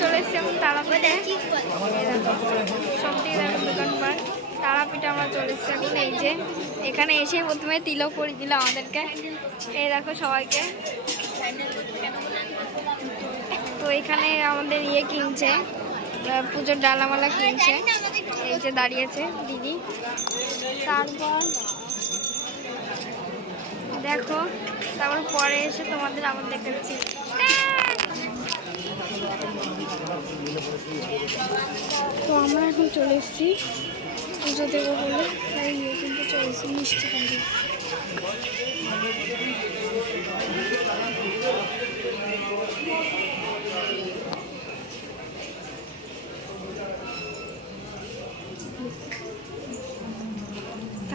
চলে এসছি এখন তারাপীঠে, সব থেকে দেখো দোকানপাট। তারাপীঠে আমরা চলে এসছি এখন। এই যে এখানে এসে প্রথমে তিলক করে দিল আমাদেরকে, এই দেখো সবাইকে। তো এখানে আমাদের ইয়ে কিনছে, পুজোর ডালামালা কিনছে, এই যে দাঁড়িয়েছে দিদি। তারপর দেখো, তারপর পরে এসে তোমাদের আবার দেখাচ্ছি। তো আমরা এখন চলে এসেছি পুজো দেবো বলে, তাই ইয়ে কিন্তু চলে এসেছি মিষ্টি কিনতে।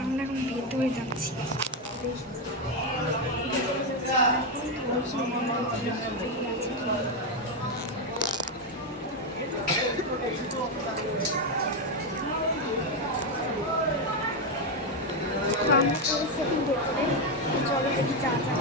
আমরা এখন ভেতরে যাচ্ছি। চলো দেখি চা চা।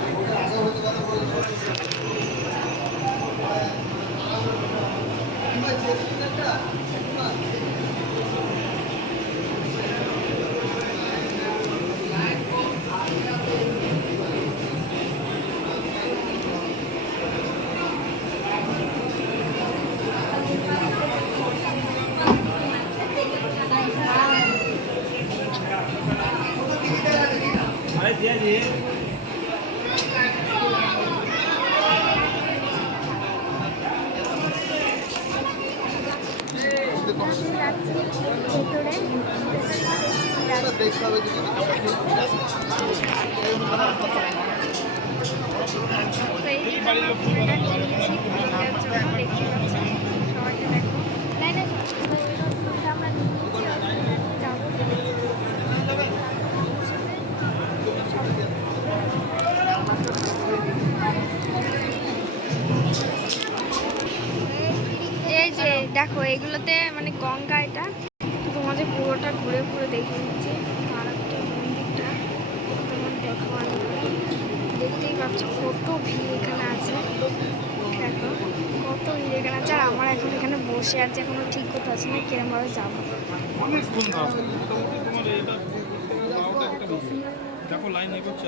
এই যে দেখো এগুলোতে মানে গঙ্গা, এটা তোমাদের পুরোটা ঘুরে ঘুরে দেখিয়ে দিচ্ছি। আর একটা মন্দিরটা তোমার দেখো, দেখতেই পাচ্ছ কত ভিড় এখানে আছে। দেখো কত ভিড় এখানে আছে। আর আমার এখন এখানে বসে আছে, এখনো ঠিক করতে আছে না কিরমভাবে যাবো। দেখো লাইন এগোচ্ছে,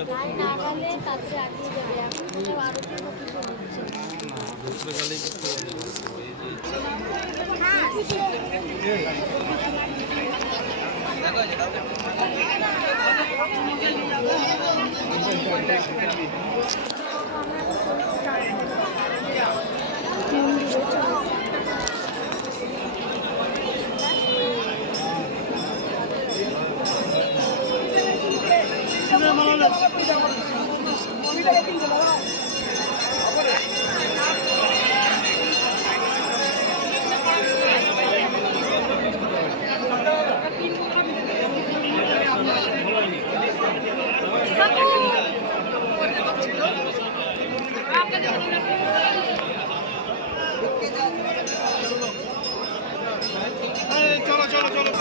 চলো চলো চলো।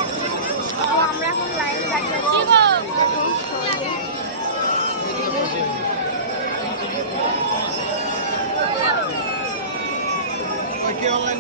আমরা এখন লাইন দাঁড়িয়ে আছি। কে অনলাইন